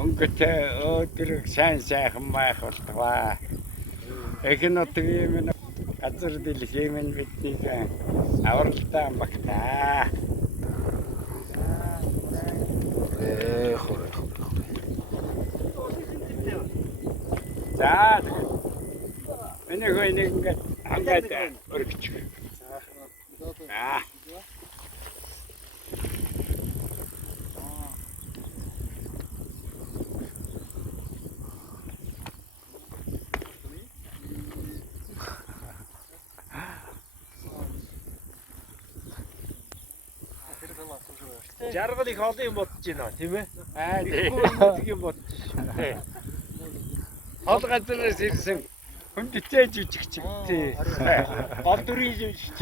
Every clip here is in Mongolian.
өнгөтэй өдрөг сайн сайхан байх болтугай. Эхний нутгийн газар дэлхийн минь биднийг авралтай багтаа. За. Энийг ингээд хангаад өргөчих. Аа. Жаргал их олон юм бодож байна тийм ээ. Аа Их юм бодож. тий. Хол газраас ирсэн хүндтэй жижигч. Тий. Гол дүрийн жижигч.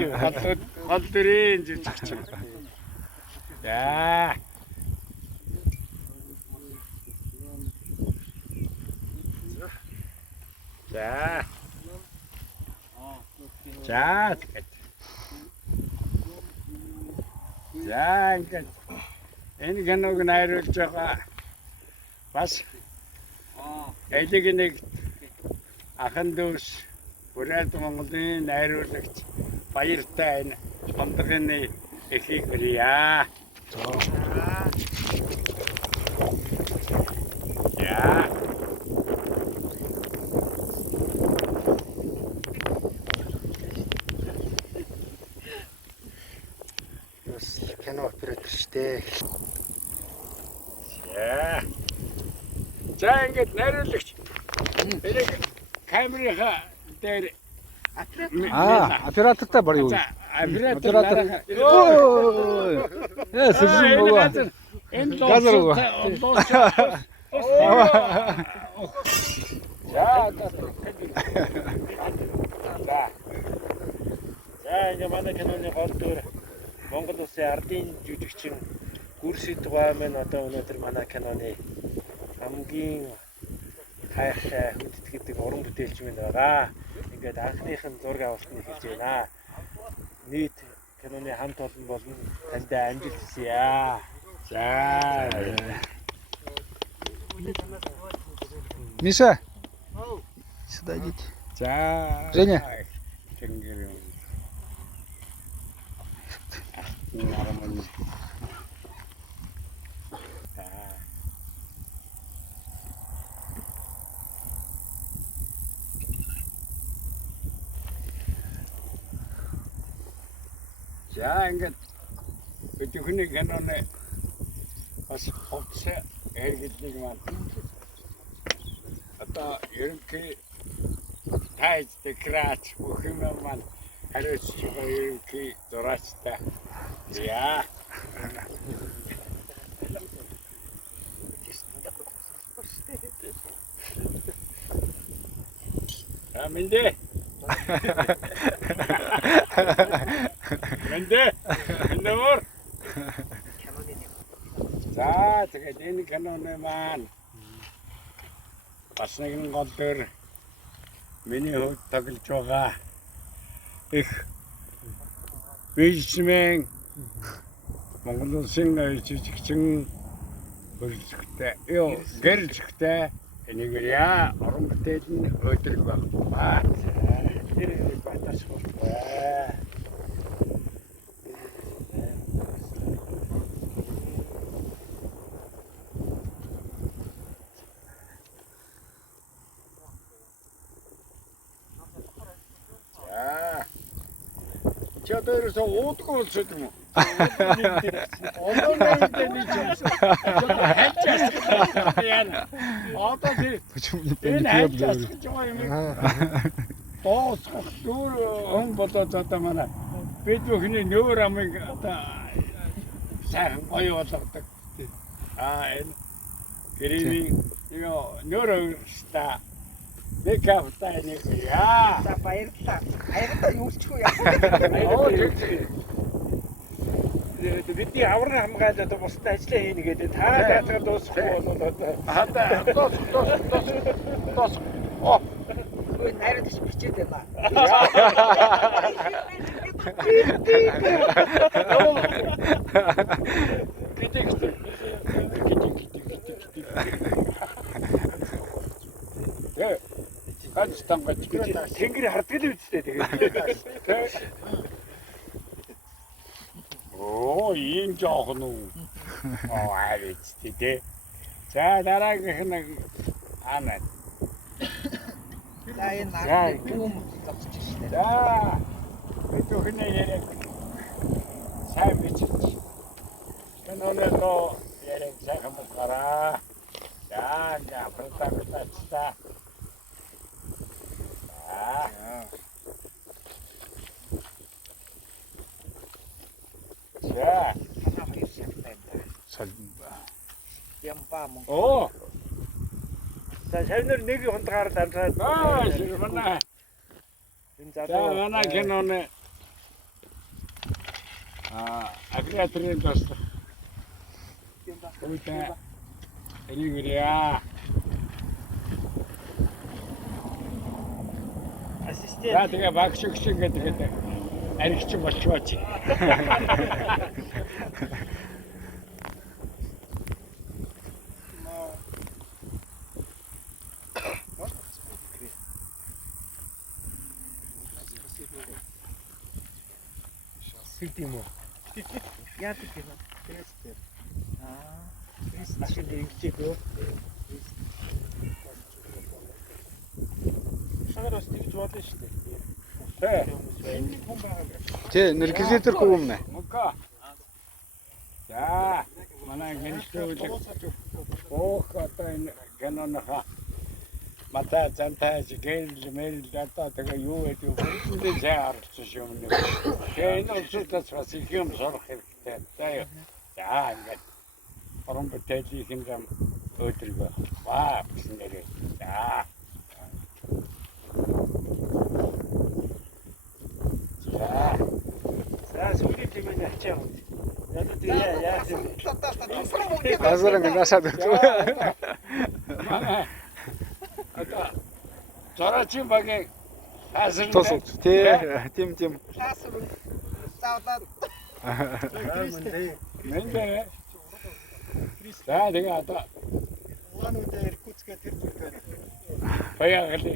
Гол дүрийн жижигч. За. За. За. За ингээд энэ гэнэг найруулж байгаа бас элэг нэг ахан дүүс Бүрээд Монголын найруулагч баяртай энэ хондгоны эхийг хүрье. За. Кино оператор штэ. За ингээд найруулагч. Элэг камерынхаа дээр оператортай бар юу? оператор. Сэржин бөгөө. Энэ Газар уу? За ингээ манай киноны гол дүр Монгол Улсын ардын жүжигчин Гүрсий Тугай маань одоо өнөөдөр манай киноны хамгийн хайртай хүндэтгдэг уран бүтээлч минь байгаа. Ингээд анхных нь зураг авалтыг хийж байна. Нийт киноны хамт олон болно. Танд амжилт хүсье. За. Миша. Сюда идите. За. Женя. Тенгэр. Нормально. За ингээд өдөрний киноны бас ховц эргэлтийг маань одоо ерөнхий тайз декрач бүх юм маань хариуцж байгаа ерөнхий зураачтай. Яа. Аминде. Эндээр. За тэгээд энэ киноны маань бас нэгэн гол дүр миний хувьд тоглож байгаа их бизнесмен Монгол Улсын жижигчин хөрөлцөхтэй гэрэлцөхтэй энийг яа уран бүтээл нь өдрөг байна. Тэр батас болтой. Чи одоо ерөөсөө уудгүй болчиход юм уу? Одоо нэг яана. Одоо энэ хайчаас гэж юм. Тоосох дүүр он болоод одоо манай бид бүхний нөр амыг одоо сайхан гоё болгодог. Энэ гэрийн нөр өөрсдөө нэг хавтаа нэг яа. За баярлалаа. Баярлалаа юулчихгүй яа. Бидний аврал хамгаалаад одоо бусдад ажиллаа хийнэ гэдэг. Та театраа дуусахгүй бол одоо Тос. Ой найруулагч бичээд байна. Гэдэг. ганц тангаж гэж. Тэнгэр харддаг л үстэй тэгээд. Оо, ийм жоохон уу. Оо, авич тий. За дараагийнх нь анаа. За энэ нарийн бүүм зогсож штэ. За. Бид өхний яриаг сайн бичиж. Каноноо яриаг сайхан болгоорой. За, протоколтаа. За. Ямба мөн. Оо. За шавнаар нэг хундагаар дамжаад. Манай. Энэ За, залуу манай киноны агреаторын дост. Уута. Эригэрээ. ассистент. За тэгээ багш өгч ингээд аригч болчихооч. Сэгдэм үү? Яадаг юм. Машин дэрэгчээгүй. Шагаар бас тэгж болно шүү дээ. Тэ. Тэ нэргэлээр хөвмнэ. Мөкка. За, манай гэнэтгэл оох одоо энэ киноныхаа мата цантаж гэрэл мэрэл одоо тэгээ юу гэдэг бүгдээ сайн харагдсан шүү юм. Тэгээ энэ улсуудаас бас их юм сурах хэрэгтэй. За ингээд орон бүтээлийн зам өдрөгөө баа гэсэн нэрээ. За. За сүүлийн тэмээ ачаа. Яг тэгээ яасан. Газар ингээд насаад өгөө. Одоо зороочин багийн хаасан Тос тий. Тим. Хасар. Заавал Мэнэ. За тэгээ одоо Лануудаа Иркутская тэр зүгээр. баягали.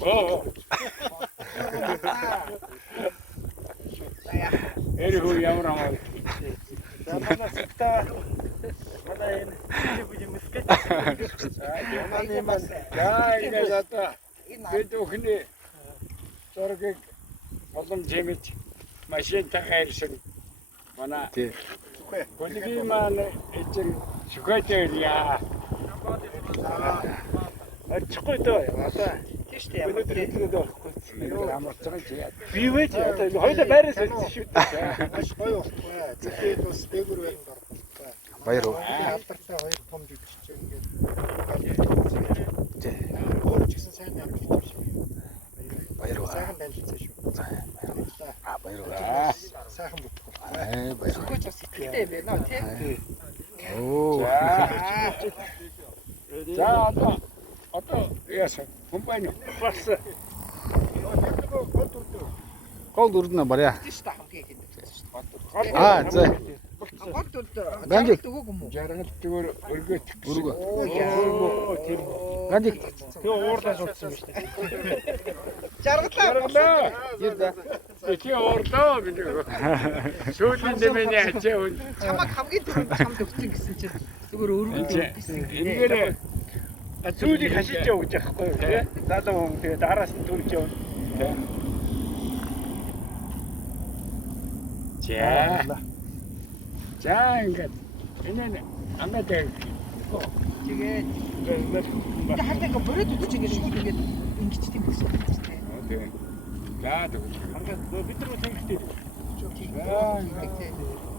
Оо. Эрхүү ямар амаа. За манай сэтэ манай энэ бүжиг мэскет. Манай мас. За ингээд одоо бид өхний зургийг боломж хэмэж машинтайгаа ирсэн. Манай Тий. Болигийн маань эцэг шүхэтэй яа. Очихгүй дөө. Одоо тийш дээ. өнөөдөр хэлгээд байхгүй. Амарцсан чи яа. Би вэ ч одоо хоёулаа байраас ирсэн шүү дээ. Маш гоё байна. Тэгээд бас дээгүр байна дор. Баяр уу. Алдартай хоёр том жүжигч ингээд. Тий. Өөр ч гэсэн сайн ямар хийж байна. Баяр уу. Сайхан танилцсан шүү. Баяр уу. Сайхан бүтгэв. Баяр. Хөөч бас сэтгэлтэй байна тий. Оо. За одоо яасан компани Бас Гол дүрднэ барья. Тийш та хамгийн ихэнд. За. Гол дүрд. Ганжи. Өгөөг юм уу? жаргал зүгээр өргөт. Өргөө. оо тийм. Ганди. Тэгээ уурлаж утсан биз дээ. Жаргалаа. Ер да. Эти орлоо гэдэг. Сүүлийн дэмэний ачаа үн. Чамаг хамгийн түрүүнд чамд өгсөн гэсэн чинь зүгээр өргөд гэсэн. Энэгээр Сүүлийг хашиж явж байхгүй юу тий? Залуу хүн тэгээ дараас нь төрж явна. За ингээд энэ амаад Тэгээд хальтаа ингээ бүрээд үтч ингээ шууд ингээ ингэж тийм гэсэн үг тийм. тийм. За Хангад бид нар тэнгэртэй.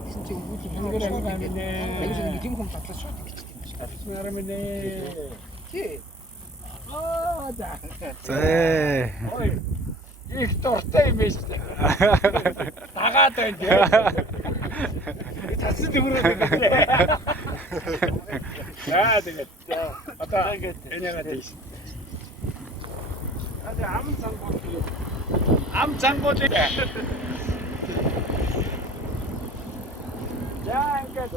Гэсэн чи өгүүлэх юм Ингээд шууд амаа ингээ. минь. Аюул ингээ тийм хүм татлаа шууд ингэж тийм. Авснаар минь. Тий. За. Зэ. Ой. Их дуртай юм биш. Дагаад байна тийм. Тассан дөрөв гэдэг. За тэгээд одоо энийгээ тийш. Ам цангууд юу? Ам цангууд. За ингээд